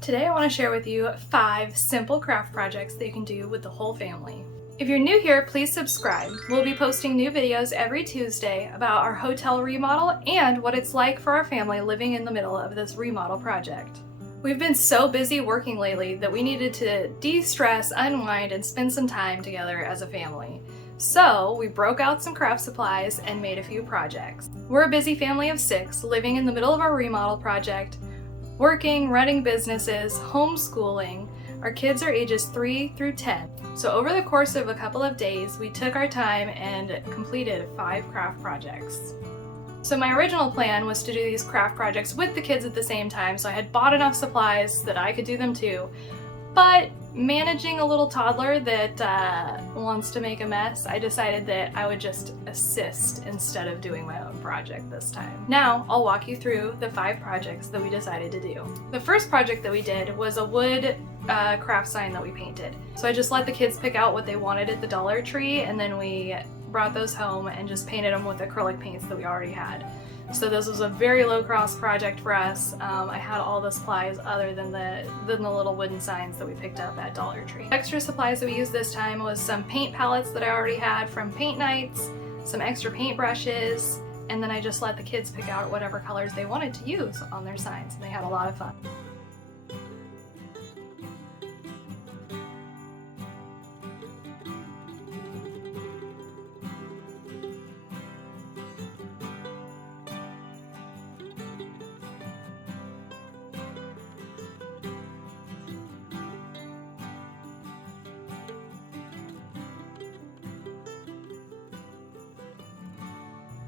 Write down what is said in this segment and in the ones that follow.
Today I want to share with you 5 simple craft projects that you can do with the whole family. If you're new here, please subscribe. We'll be posting new videos every Tuesday about our hotel remodel and what it's like for our family living in the middle of this remodel project. We've been so busy working lately that we needed to de-stress, unwind, and spend some time together as a family. So we broke out some craft supplies and made a few projects. We're a busy family of 6 living in the middle of our remodel project, working, running businesses, homeschooling. Our kids are ages 3 through 10. So over the course of a couple of days, we took our time and completed 5 craft projects. So my original plan was to do these craft projects with the kids at the same time, so I had bought enough supplies that I could do them too. But managing a little toddler that wants to make a mess, I decided that I would just assist instead of doing my own project this time. Now, I'll walk you through the 5 projects that we decided to do. The first project that we did was a wood craft sign that we painted. So I just let the kids pick out what they wanted at the Dollar Tree, and then we brought those home and just painted them with acrylic paints that we already had. So this was a very low-cost project for us. I had all the supplies other than the little wooden signs that we picked up at Dollar Tree. Extra supplies that we used this time was some paint palettes that I already had from paint nights, some extra paint brushes, and then I just let the kids pick out whatever colors they wanted to use on their signs, and they had a lot of fun.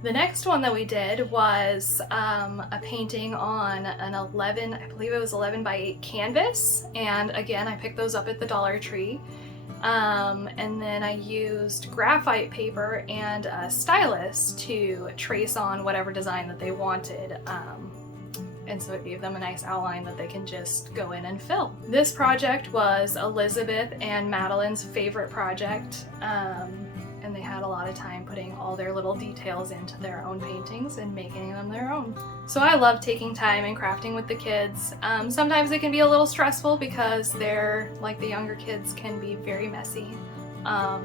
The next one that we did was a painting on an 11, I believe it was 11 by 8 canvas, and again I picked those up at the Dollar Tree. And then I used graphite paper and a stylus to trace on whatever design that they wanted. And so it gave them a nice outline that they can just go in and fill. This project was Elizabeth and Madeline's favorite project. And they had a lot of time putting all their little details into their own paintings and making them their own. So I love taking time and crafting with the kids. Sometimes it can be a little stressful because they're, like the younger kids, can be very messy.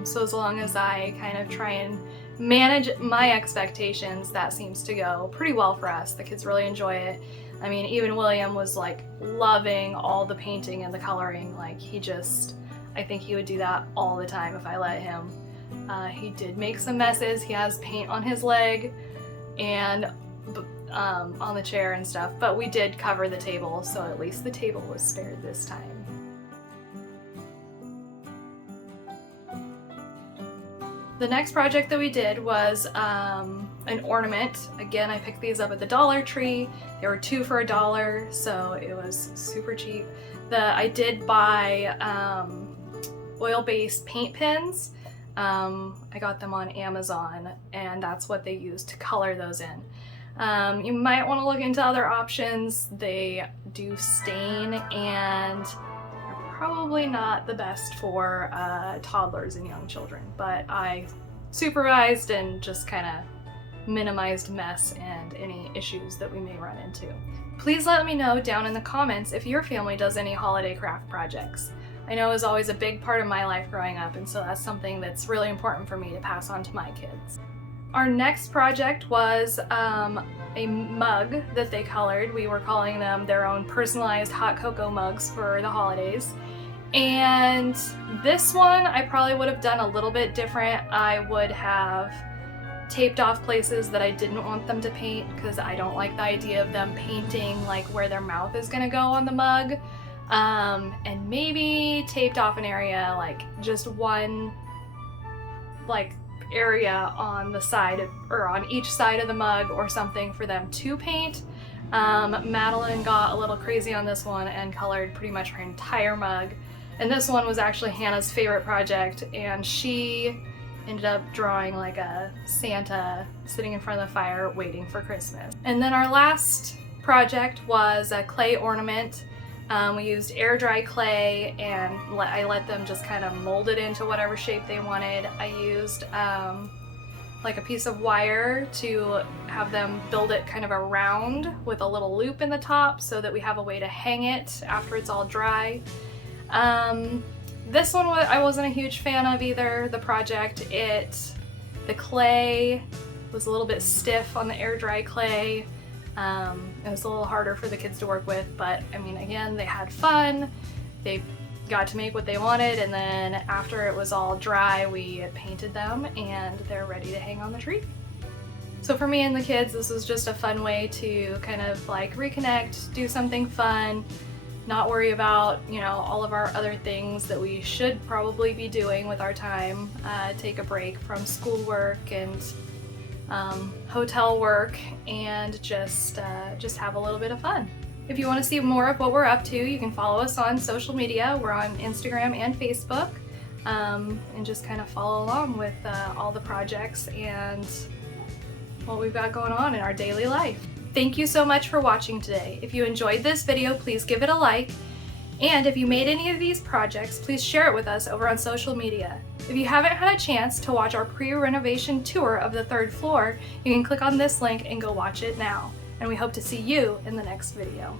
So as long as I kind of try and manage my expectations, that seems to go pretty well for us. The kids really enjoy it. I mean, even William was like loving all the painting and the coloring. Like I think he would do that all the time if I let him. He did make some messes. He has paint on his leg and on the chair and stuff, but we did cover the table, so at least the table was spared this time. The next project that we did was an ornament. Again, I picked these up at the Dollar Tree. They were 2 for $1, so it was super cheap. I did buy oil-based paint pens. I got them on Amazon, and that's what they use to color those in. You might want to look into other options. They do stain and are probably not the best for toddlers and young children, but I supervised and just kind of minimized mess and any issues that we may run into. Please let me know down in the comments if your family does any holiday craft projects. I know it was always a big part of my life growing up, and so that's something that's really important for me to pass on to my kids. Our next project was a mug that they colored. We were calling them their own personalized hot cocoa mugs for the holidays. And this one I probably would have done a little bit different. I would have taped off places that I didn't want them to paint because I don't like the idea of them painting like where their mouth is gonna go on the mug. And maybe taped off an area, like just one area on the side or on each side of the mug or something for them to paint. Madeline got a little crazy on this one and colored pretty much her entire mug. And this one was actually Hannah's favorite project, and she ended up drawing like a Santa sitting in front of the fire waiting for Christmas. And then our last project was a clay ornament. We used air dry clay, and I let them just kind of mold it into whatever shape they wanted. I used like a piece of wire to have them build it kind of around with a little loop in the top so that we have a way to hang it after it's all dry. This one I wasn't a huge fan of either, the project. The clay was a little bit stiff on the air dry clay. It was a little harder for the kids to work with, but I mean, again, they had fun. They got to make what they wanted, and then after it was all dry, we painted them and they're ready to hang on the tree. So for me and the kids, this was just a fun way to kind of like reconnect, do something fun, not worry about, you know, all of our other things that we should probably be doing with our time, take a break from schoolwork and hotel work, and just have a little bit of fun. If you want to see more of what we're up to, you can follow us on social media. We're on Instagram and Facebook, and just kind of follow along with all the projects and what we've got going on in our daily life. Thank you so much for watching today. If you enjoyed this video, please give it a like. And if you made any of these projects, please share it with us over on social media. If you haven't had a chance to watch our pre-renovation tour of the 3rd floor, you can click on this link and go watch it now. And we hope to see you in the next video.